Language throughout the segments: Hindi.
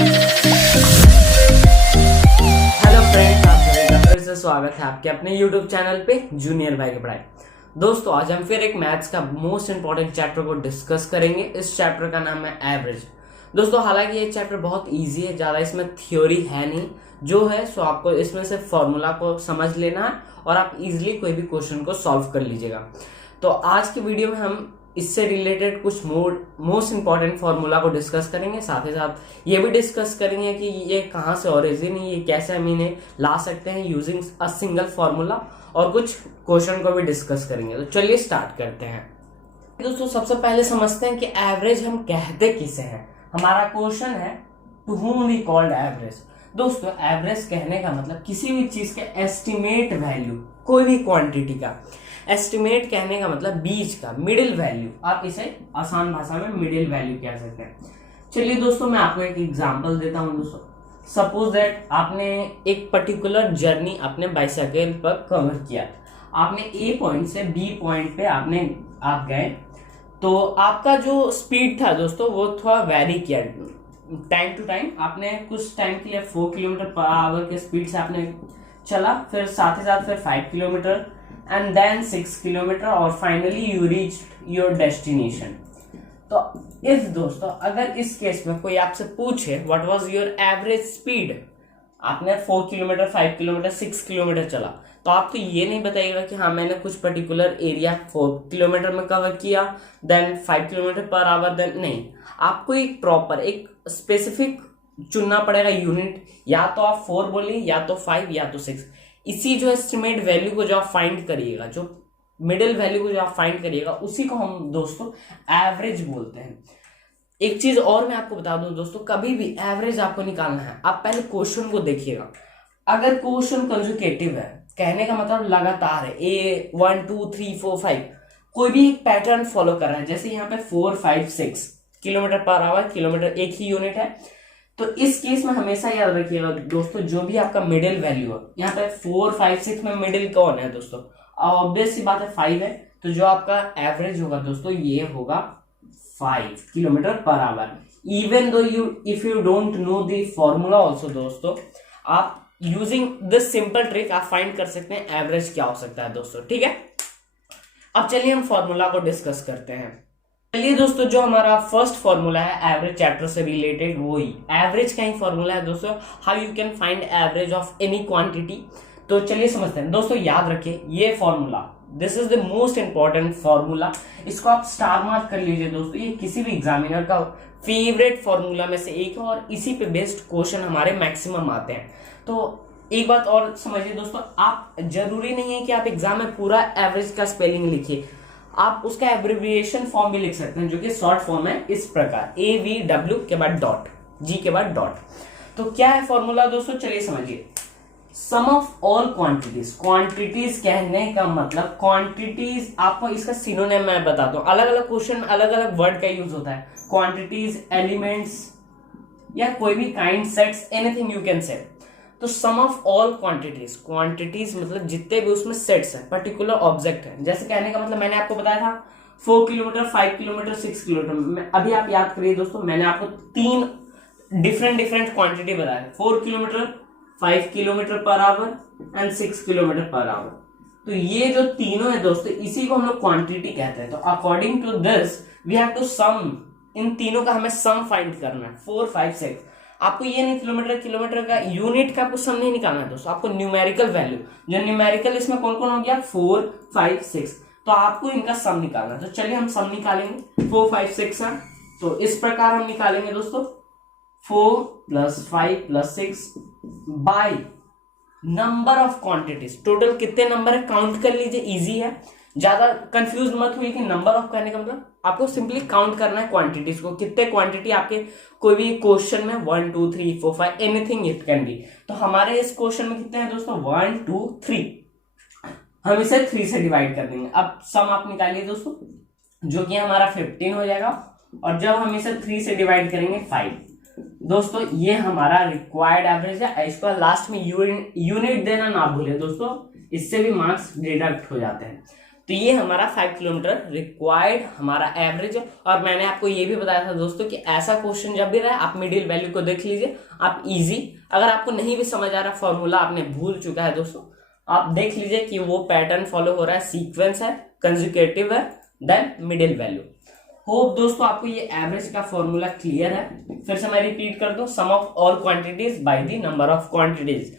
हेलो फ्रेंड्स, आप सभी का फिर से स्वागत है आपके अपने YouTube चैनल पे जूनियर भाई की पढ़ाई। दोस्तों, आज हम फिर एक मैथ्स का मोस्ट इंपॉर्टेंट चैप्टर को डिस्कस करेंगे। इस चैप्टर का नाम है एवरेज। दोस्तों, हालांकि ये चैप्टर बहुत इजी है, ज़्यादा इसमें थ्योरी है नहीं, जो है सो आपको इसमें से फॉर्मूला को समझ लेना है और आप इजिली कोई भी क्वेश्चन को सॉल्व कर लीजिएगा। तो आज की वीडियो में हम इससे रिलेटेड कुछ मोस्ट इंपॉर्टेंट फार्मूला को डिस्कस करेंगे। साथ ही साथ ये भी डिस्कस करेंगे कि ये कहाँ से ओरिजिन है, ये कैसे हम इन्हें ला सकते हैं यूजिंग अ सिंगल फार्मूला, और कुछ क्वेश्चन को भी डिस्कस करेंगे। तो चलिए स्टार्ट करते हैं। दोस्तों, सबसे पहले समझते हैं कि एवरेज हम कहते किसे हैं। हमारा क्वेश्चन है to whom we called average. दोस्तों, एवरेज कहने का मतलब किसी भी चीज के एस्टिमेट वैल्यू, कोई भी क्वांटिटी का एस्टिमेट कहने का मतलब बीच का मिडिल वैल्यू। आप इसे आसान भाषा में मिडिल वैल्यू कह सकते हैं। चलिए दोस्तों, मैं आपको एक एग्जांपल देता हूं। दोस्तों, सपोज दैट आपने एक पर्टिकुलर जर्नी अपने बाइसाइकिल पर कवर किया। आपने ए पॉइंट से बी पॉइंट पे आप गए, तो आपका जो स्पीड था दोस्तों वो थोड़ा वेरी किया टाइम टू टाइम। आपने कुछ टाइम के लिए 4 किलोमीटर पर आवर के स्पीड से आपने चला, फिर साथ ही साथ फिर 5 किलोमीटर एंड देन 6 किलोमीटर, और finally you reach your destination. तो इफ दोस्तों, अगर इस केस में कोई आपसे पूछे what was your average speed, आपने 4 किलोमीटर 5 किलोमीटर 6 किलोमीटर चला, तो आप तो ये नहीं बताइएगा कि हाँ मैंने कुछ पर्टिकुलर एरिया 4 किलोमीटर में कवर किया then 5 kilometre per hour, then नहीं, आपको एक प्रॉपर एक स्पेसिफिक चुनना पड़ेगा यूनिट। या तो आप 4 बोलिए, या तो 5, या तो 6। इसी जो एस्टिमेट वैल्यू को जो आप फाइंड करिएगा, जो मिडिल वैल्यू को जो आप फाइंड करिएगा, उसी को हम दोस्तों एवरेज बोलते हैं। एक चीज और मैं आपको बता दूं दोस्तों, कभी भी एवरेज आपको निकालना है, आप पहले क्वेश्चन को देखिएगा। अगर क्वेश्चन कंसेक्यूटिव है, कहने का मतलब लगातार है, ए 1 2 3 4 5, कोई भी एक पैटर्न फॉलो कर रहा है, जैसे यहाँ पे 4 5 6 किलोमीटर पर आवर, किलोमीटर एक ही यूनिट है, तो इस केस में हमेशा याद रखिएगा दोस्तों, जो भी आपका मिडिल वैल्यू है, यहाँ पे 4 5 6 में मिडिल कौन है दोस्तों, ऑब्वियस सी बात है 5 है, तो जो आपका एवरेज होगा दोस्तों ये होगा 5 kilometre per our. Even though if you don't know the formula also दोस्तों, आप यूजिंग दिस सिंपल ट्रिक आप फाइंड कर सकते हैं एवरेज क्या हो सकता है दोस्तों। ठीक है, अब चलिए हम फॉर्मूला को डिस्कस करते हैं। चलिए दोस्तों, जो हमारा फर्स्ट फॉर्मूला है एवरेज चैप्टर से रिलेटेड, वही एवरेज का ही फॉर्मूला है दोस्तों, how you can find average of any quantity. तो चलिए समझते हैं दोस्तों। याद रखिए ये formula, this is the most important formula. इसको आप स्टार मार्क कर लीजिए दोस्तों। ये किसी भी एग्जामिनर का फेवरेट फॉर्मूला में से एक है, और इसी पे बेस्ड क्वेश्चन हमारे मैक्सिमम आते हैं। तो एक बात और समझिए दोस्तों, आप जरूरी नहीं है कि आप एग्जाम में पूरा एवरेज का स्पेलिंग लिखिए, आप उसका एब्रिविएशन फॉर्म भी लिख सकते हैं, जो कि शॉर्ट फॉर्म है इस प्रकार, AVW के बाद डॉट, G के बाद डॉट। तो क्या है फॉर्मूला दोस्तों, चलिए समझिए। सम ऑफ ऑल क्वांटिटीज, क्वांटिटीज कहने का मतलब क्वांटिटीज, आपको इसका सिनोनिम मैं बताता हूं। अलग अलग क्वेश्चन में अलग अलग वर्ड का यूज होता है। क्वांटिटीज, एलिमेंट्स, या कोई भी kind, sets, anything you can say. तो सम ऑफ ऑल क्वांटिटीज, क्वांटिटीज मतलब जितने भी उसमें सेट्स हैं, पर्टिकुलर ऑब्जेक्ट है। जैसे कहने का मतलब मैंने आपको बताया था 4 किलोमीटर 5 किलोमीटर 6 किलोमीटर। अभी आप याद करिए दोस्तों, मैंने आपको 3 डिफरेंट क्वांटिटी बताया, 4 kilometre 5 kilometre per our and 6 kilometre per our. तो ये जो तीनों है दोस्तों, इसी को हम लोग क्वांटिटी कहते हैं। तो according to this we have to sum, इन तीनों का हमें सम फाइंड करना है, 4 5 6। आपको ये नहीं किलोमीटर का यूनिट का कुछ सम नहीं निकालना है दोस्तों, आपको न्यूमेरिकल वैल्यू, जो न्यूमेरिकल इसमें कौन कौन हो गया, 4 5 6, तो आपको इनका सम निकालना है। तो चलिए हम सम निकालेंगे। 4 5 6 है, तो इस प्रकार हम निकालेंगे दोस्तों, 4 + 5 + 6 bye number of quantities. Total कितने नंबर है काउंट कर लीजिए, इजी है, ज्यादा कंफ्यूज मत हुई कि नंबर ऑफ कहने का मतलब आपको सिंपली काउंट करना है क्वांटिटीज को, कितने क्वांटिटी आपके कोई भी क्वेश्चन में 1 2 3 4 5 एनीथिंग इट कैन बी। तो हमारे इस क्वेश्चन में कितने हैं दोस्तों, 1 2 3, हम इसे 3 से डिवाइड कर देंगे। अब सम आप निकालिए दोस्तों, जो कि हमारा 15 हो जाएगा, और जब हम इसे 3 से डिवाइड करेंगे 5। दोस्तों ये हमारा रिक्वायर्ड एवरेज है। इसको लास्ट में यूनिट देना ना भूले दोस्तों, इससे भी मार्क्स डिडक्ट हो जाते हैं। तो ये हमारा 5 किलोमीटर रिक्वायर्ड हमारा एवरेज है। और मैंने आपको ये भी बताया था दोस्तों कि ऐसा क्वेश्चन जब भी रहे आप मिडिल वैल्यू को देख लीजिए, आप इजी, अगर आपको नहीं भी समझ आ रहा फॉर्मूला आपने भूल चुका है दोस्तों, आप देख लीजिए कि वो पैटर्न फॉलो हो रहा है, सीक्वेंस है, कंसेक्यूटिव है, देन मिडिल वैल्यू। होप दोस्तों आपको ये एवरेज का फॉर्मूला क्लियर है। फिर से मैं रिपीट कर दूं, sum of all quantities by the number of quantities.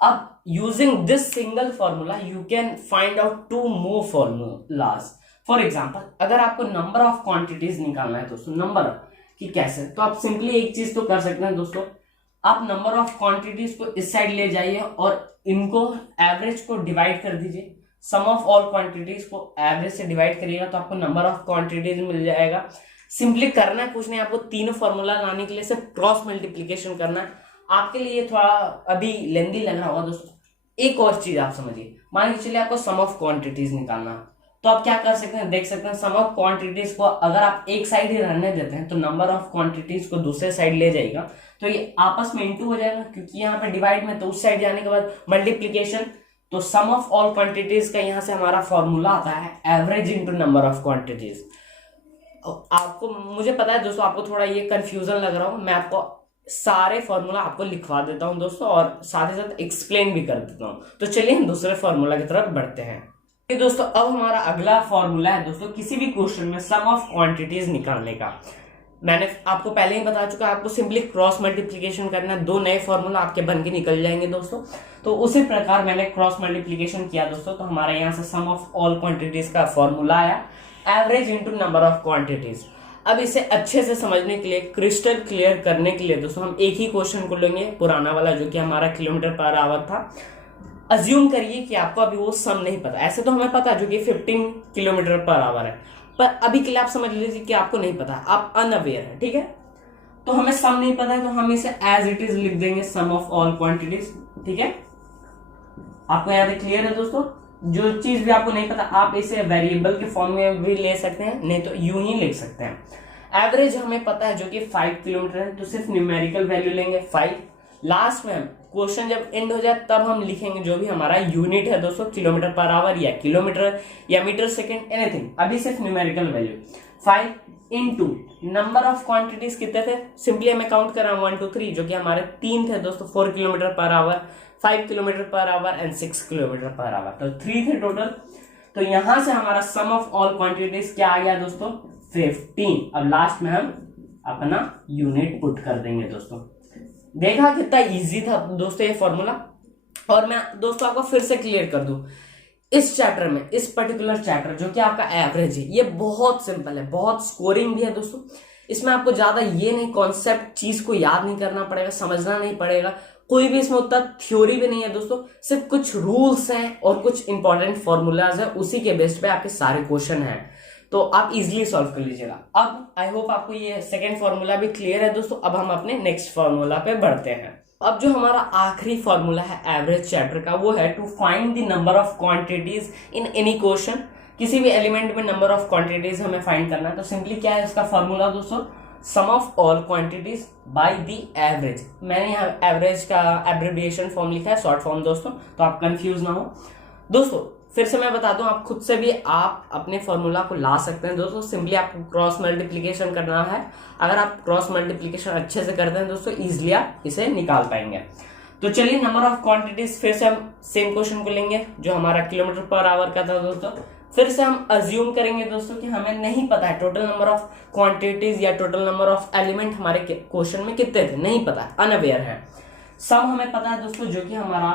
अब using this single formula you can find out 2 more formulas. For example अगर आपको नंबर ऑफ क्वांटिटीज निकालना है दोस्तों, नंबर कि कैसे, तो आप सिंपली एक चीज तो कर सकते हैं दोस्तों, आप नंबर ऑफ क्वांटिटीज को इस साइड ले जाइए और इनको एवरेज को डिवाइड कर दीजिए। सम ऑफ ऑल क्वांटिटीज को एवरेज से डिवाइड करिएगा तो आपको नंबर ऑफ क्वांटिटीज मिल जाएगा। सिंपली करना है कुछ नहीं, आपको तीनों फॉर्मूला लाने के लिए सिर्फ क्रॉस मल्टीप्लीकेशन करना है। आपके लिए थोड़ा अभी लेंदी लग रहा होगा दोस्तों। एक और चीज आप समझिए, मान के चलिए आपको सम ऑफ क्वांटिटीज निकालना, तो आप क्या कर सकते हैं, देख सकते हैं सम ऑफ क्वांटिटीज को अगर आप एक साइड ही रहने देते हैं तो नंबर ऑफ क्वांटिटीज को दूसरे साइड ले जाएगा तो ये आपस में इंटू हो जाएगा, क्योंकि यहाँ पे डिवाइड में, तो उस साइड जाने के बाद मल्टीप्लीकेशन, तो सम ऑफ ऑल क्वांटिटीज का यहाँ से हमारा फॉर्मूला आता है average into number of quantities. आपको, मुझे पता है दोस्तों आपको थोड़ा ये कंफ्यूजन लग रहा हो, मैं आपको सारे फॉर्मूला आपको लिखवा देता हूं दोस्तों और साथ ही साथ एक्सप्लेन भी कर देता हूं। तो चलिए हम दूसरे फॉर्मूला की तरफ बढ़ते हैं। दोस्तों अब हमारा अगला फॉर्मूला है दोस्तों किसी भी क्वेश्चन में सम ऑफ क्वांटिटीज निकालने का। मैंने आपको पहले ही बता चुका है, आपको सिंपली क्रॉस मल्टीप्लीकेशन करना है, 2 नए फॉर्मूला आपके बन के निकल जाएंगे दोस्तों। तो उसी प्रकार मैंने क्रॉस मल्टीप्लीकेशन किया दोस्तों, तो हमारे यहाँ से सम ऑफ ऑल क्वांटिटीज का फॉर्मूला आया average into number of quantities. अब इसे अच्छे से समझने के लिए, क्रिस्टल क्लियर करने के लिए दोस्तों हम एक ही क्वेश्चन को लेंगे, पुराना वाला जो कि हमारा किलोमीटर पर आवर था। अज्यूम करिए कि आपको अभी वो सम नहीं पता, ऐसे तो हमें पता जो कि 15 किलोमीटर पर आवर है, पर अभी के लिए आप समझ लीजिए कि आपको नहीं पता, आप अनअवेयर है, ठीक है। तो हमें सम नहीं पता है तो हम इसे एज इट इज लिख देंगे सम ऑफ ऑल क्वांटिटीज, ठीक है। आपको याद है, क्लियर है दोस्तों। जो चीज भी आपको नहीं पता आप इसे वेरिएबल के फॉर्म में भी ले सकते हैं, नहीं तो यूं ही लिख सकते हैं। एवरेज हमें पता है जो कि 5 किलोमीटर है, तो सिर्फ न्यूमेरिकल वैल्यू लेंगे 5। लास्ट में क्वेश्चन जब एंड हो जाए तब हम लिखेंगे जो भी हमारा यूनिट है दोस्तों, किलोमीटर पर आवर या किलोमीटर या मीटर सेकेंड, एनीथिंग। अभी सिर्फ numerical value 5 into number of quantities कितने थे, सिंपली हमें काउंट करा 1 2 3, जो कि हमारे 3 थे दोस्तों, 4 kilometre per our, 5 kilometre per our and 6 kilometre per our, तो 3 थे टोटल। तो यहां से हमारा सम ऑफ ऑल क्वांटिटीज क्या आ गया दोस्तों, 15। अब लास्ट में हम अपना यूनिट पुट कर देंगे दोस्तों। देखा कितना इजी था दोस्तों ये फॉर्मूला। और मैं दोस्तों आपको फिर से क्लियर कर दूं, इस चैप्टर में, इस पर्टिकुलर चैप्टर जो कि आपका एवरेज है, ये बहुत सिंपल है, बहुत स्कोरिंग भी है दोस्तों। इसमें आपको ज्यादा ये नहीं, कॉन्सेप्ट चीज को याद नहीं करना पड़ेगा, समझना नहीं पड़ेगा, कोई भी इसमें उतना थ्योरी भी नहीं है दोस्तों, सिर्फ कुछ रूल्स हैं और कुछ इंपॉर्टेंट फॉर्मूलाज है, उसी के बेस पे आपके सारे क्वेश्चन हैं, तो आप इजीली सॉल्व कर लीजिएगा। अब आई होप आपको ये सेकंड फॉर्मूला भी क्लियर है दोस्तों। अब हम अपने नेक्स्ट फॉर्मूला पे बढ़ते हैं। अब जो हमारा आखिरी फॉर्मूला है एवरेज चैप्टर का, वो है to find the number of quantities in any question. किसी भी एलिमेंट में नंबर ऑफ क्वांटिटीज हमें फाइंड करना है, तो सिंपली क्या है इसका फॉर्मूला दोस्तों, sum of all quantities by the average. मैंने यहाँ एवरेज का एब्रिविएशन फॉर्म लिखा है, शॉर्ट फॉर्म दोस्तों, तो आप कंफ्यूज ना हो दोस्तों। फिर से मैं बता दूं, आप खुद से भी आप अपने फॉर्मूला को ला सकते हैं दोस्तों। सिंपली आपको क्रॉस मल्टीप्लीकेशन करना है, अगर आप क्रॉस मल्टीप्लीकेशन अच्छे से करते हैं दोस्तों, इजिली आप इसे निकाल पाएंगे। तो चलिए नंबर ऑफ क्वांटिटीज फिर से हम सेम क्वेश्चन को लेंगे जो हमारा किलोमीटर पर आवर का था दोस्तों। फिर से हम अज्यूम करेंगे दोस्तों कि हमें नहीं पता है टोटल नंबर ऑफ क्वांटिटीज या टोटल नंबर ऑफ एलिमेंट हमारे क्वेश्चन में कितने थे, नहीं पता है, अनअवेयर है। सम हमें पता है दोस्तों जो कि हमारा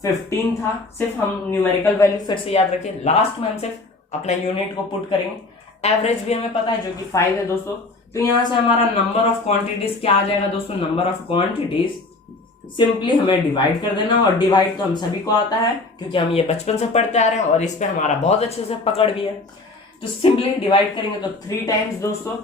15 था, सिर्फ हम न्यूमेरिकल वैल्यू फिर से याद रखें, लास्ट में हम सिर्फ अपना यूनिट को पुट करेंगे। एवरेज भी हमें पता है जो कि 5 है दोस्तों। तो यहां से हमारा नंबर ऑफ क्वांटिटीज क्या आ जाएगा दोस्तों, नंबर ऑफ क्वांटिटीज सिंपली हमें डिवाइड कर देना, और डिवाइड तो हम सभी को आता है क्योंकि हम ये बचपन से पढ़ते आ रहे हैं और इस पे हमारा बहुत अच्छे से पकड़ भी है। तो सिंपली डिवाइड करेंगे तो 3 टाइम्स दोस्तों,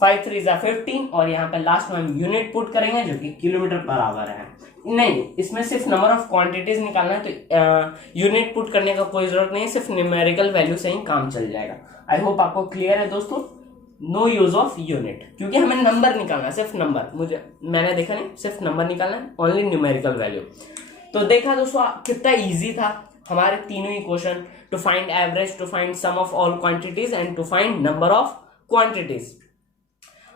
5 3 जा 15, और यहाँ पे लास्ट में हम यूनिट पुट करेंगे जो कि किलोमीटर पर आवर है। नहीं, इसमें सिर्फ नंबर ऑफ क्वांटिटीज निकालना है, तो यूनिट पुट करने का कोई जरूरत नहीं है, सिर्फ न्यूमेरिकल वैल्यू से ही काम चल जाएगा। आई होप आपको क्लियर है दोस्तों। नो यूज ऑफ यूनिट, क्योंकि हमें नंबर निकालना है, सिर्फ नंबर, मैंने देखा नहीं, सिर्फ नंबर निकालना है, ओनली न्यूमेरिकल वैल्यू। तो देखा दोस्तों कितना इजी था। हमारे तीनों ही question, to find average, to find sum of all quantities and to find number of quantities.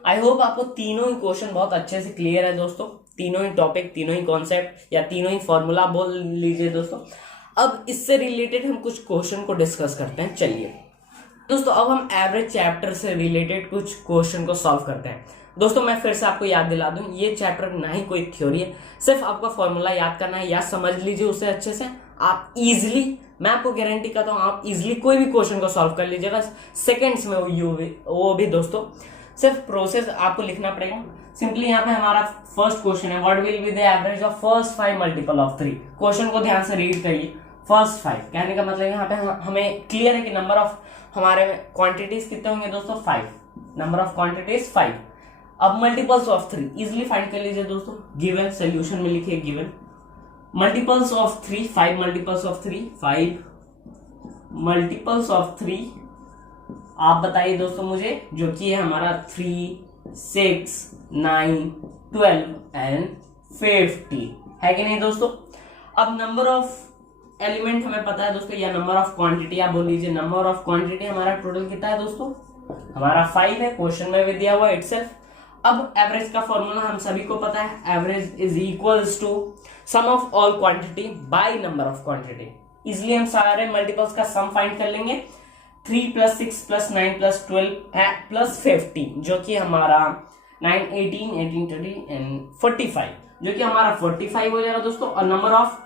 I hope आपको तीनों ही क्वेश्चन बहुत अच्छे से क्लियर है दोस्तों, तीनों ही टॉपिक, तीनों ही कॉन्सेप्ट या तीनों ही फॉर्मूला बोल लीजिए दोस्तों। अब इससे रिलेटेड हम कुछ क्वेश्चन को डिस्कस करते हैं। चलिए दोस्तों, अब हम एवरेज चैप्टर से रिलेटेड कुछ क्वेश्चन को सॉल्व करते हैं। दोस्तों मैं फिर से आपको याद दिला दूं, ये चैप्टर ना ही कोई थ्योरी है, सिर्फ आपका फॉर्मूला याद करना है या समझ लीजिए उसे अच्छे से। आप इजीली, मैं आपको गारंटी करता हूं, आप इजीली कोई भी क्वेश्चन को सॉल्व कर लीजिएगा सेकेंड्स में। वो भी दोस्तों सिर्फ प्रोसेस आपको लिखना पड़ेगा। सिंपली यहाँ पे हमारा फर्स्ट क्वेश्चन है, what will be the average of first 5 multiple of 3। Question को ध्यान से रीड करिए। फर्स्ट 5 कहने का मतलब यहाँ पे हमें क्लियर है कि नंबर ऑफ हमारे क्वांटिटीज कितने होंगे दोस्तों, 5। Number of quantities 5। अब मल्टीपल्स ऑफ 3 इजिली फाइंड कर लीजिए दोस्तों। गिवन सोल्यूशन में लिखिए given multiples of 3, 5 multiples of 3, 5 multiples of 3 आप बताइए दोस्तों मुझे, जो कि है हमारा 3, 6, 9, 12 एंड 50 है कि नहीं दोस्तों। अब नंबर ऑफ एलिमेंट हमें पता है दोस्तों, या नंबर ऑफ क्वांटिटी आप बोल लीजिए। नंबर ऑफ क्वांटिटी हमारा टोटल कितना है दोस्तों, हमारा 5 है, क्वेश्चन में भी दिया हुआ इटसेल्फ। अब एवरेज का फॉर्मूला हम सभी को पता है, average is equals to sum of all quantity by number of quantity. इसलिए हम सारे मल्टीपल्स का सम फाइंड कर लेंगे। 3 + 6 + 9 + 12 + 50, जो कि हमारा 9, 18, 18, 20 एंड 45, जो कि हमारा 45 हो जाएगा दोस्तों। और नंबर ऑफ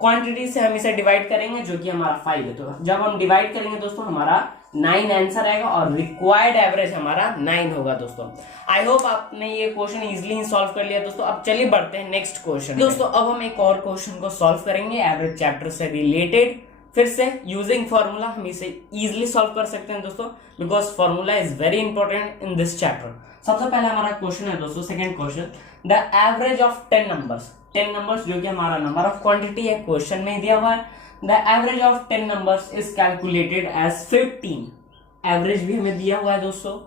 क्वांटिटी से हम इसे डिवाइड करेंगे, जो कि हमारा 5 है। तो जब हम डिवाइड करेंगे दोस्तों हमारा 9 आंसर आएगा और रिक्वायर्ड एवरेज हमारा 9 होगा दोस्तों। आई होप आपने ये क्वेश्चन इजीली ही सॉल्व कर लिया दोस्तों। अब चलिए बढ़ते हैं नेक्स्ट क्वेश्चन दोस्तों। अब हम एक और क्वेश्चन को सॉल्व करेंगे एवरेज चैप्टर से रिलेटेड। फिर से यूजिंग फॉर्मूला हम इसे इजीली सॉल्व कर सकते हैं दोस्तों, because formula is very important in this chapter. सबसे पहले हमारा क्वेश्चन है दोस्तों, second question, the average of 10 numbers. 10 numbers जो कि हमारा नंबर ऑफ क्वांटिटी है, क्वेश्चन में दिया हुआ है। The average of 10 numbers is calculated as 15। Average भी हमें दिया हुआ है दोस्तों।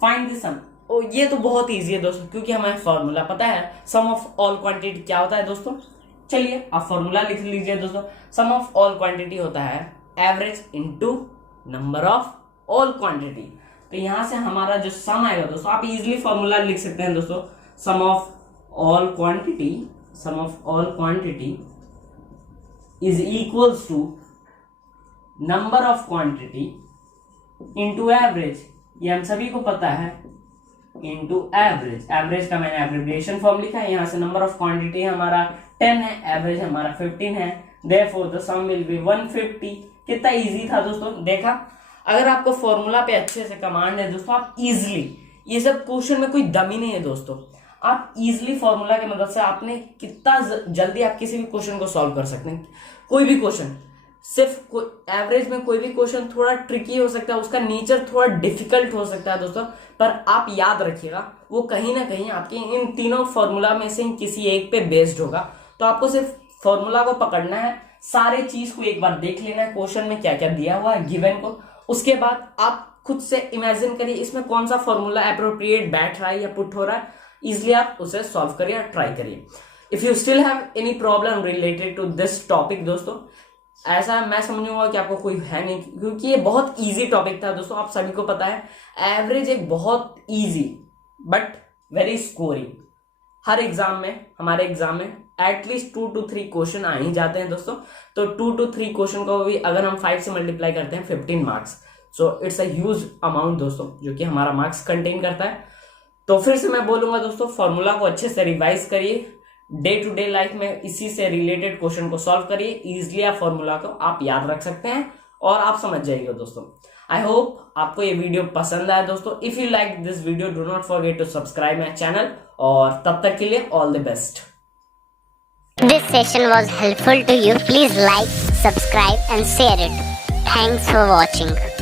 फाइंड द सम। ओ ये तो बहुत इजी है दोस्तों, क्योंकि हमें फॉर्मूला पता है। सम ऑफ ऑल क्वांटिटी क्या होता है दोस्तों, चलिए आप फॉर्मूला लिख लीजिए दोस्तों। सम ऑफ ऑल क्वांटिटी होता है average into number of all quantity. तो यहां से हमारा जो सम आएगा दोस्तों, आप इजीली फॉर्मूला लिख सकते हैं दोस्तों। Sum of all quantity, sum of all quantity is equals to number of quantity into average. ये हम सभी को पता है, इनटू एवरेज। एवरेज का मैंने एब्रिविएशन फॉर्म लिखा है। यहां से नंबर ऑफ क्वांटिटी हमारा 10 है, एवरेज हमारा 15 है, therefore the sum will be 150। कितना इजी था दोस्तों, देखा। अगर आपको फॉर्मूला पे अच्छे से कमांड है दोस्तों, आप इजीली, ये सब क्वेश्चन में कोई दम ही नहीं है दोस्तों, आप इजीली फॉर्मूला की मदद से आपने कितना जल्दी आप किसी भी क्वेश्चन को सॉल्व कर सकते हैं। कोई भी क्वेश्चन, सिर्फ एवरेज में कोई भी क्वेश्चन थोड़ा ट्रिकी हो सकता है, उसका नेचर थोड़ा डिफिकल्ट हो सकता है दोस्तों, पर आप याद रखिएगा वो कहीं ना कहीं आपके इन तीनों फॉर्मूला में से किसी एक पे बेस्ड होगा। तो आपको सिर्फ फॉर्मूला को पकड़ना है, सारे चीज को एक बार देख लेना है, क्वेश्चन में क्या क्या दिया हुआ है गिवन को। उसके बाद आप खुद से इमेजिन करिए इसमें कौन सा फॉर्मूला अप्रोप्रिएट बैठ रहा है या पुट हो रहा है, इसलिए आप उसे सॉल्व करिए, ट्राई करिए। If you still have any problem related to this topic दोस्तों, ऐसा मैं समझूंगा कि आपको कोई है नहीं, क्योंकि ये बहुत इजी टॉपिक था दोस्तों। आप सभी को पता है एवरेज एक बहुत easy but very scoring, her exam में, हमारे एग्जाम में एटलीस्ट 2 to 3 क्वेश्चन आ ही जाते हैं दोस्तों। तो 2 to 3 क्वेश्चन को भी अगर हम 5 से मल्टीप्लाई करते हैं 15 marks, so it's a huge amount दोस्तों, जो कि हमारा मार्क्स कंटेन करता है। तो फिर से मैं बोलूंगा दोस्तों, फॉर्मूला को अच्छे से रिवाइज करिए, डे टू डे लाइफ में इसी से रिलेटेड क्वेश्चन को सॉल्व करिए। इजिली आप फॉर्मूला को आप याद रख सकते हैं और आप समझ जाइएगा दोस्तों। आई होप आपको ये वीडियो पसंद आया दोस्तों। If you like this video, do not forget to subscribe my channel, और तब तक के लिए all the best. This session was helpful to you. Please like, subscribe and share it. Thanks for watching.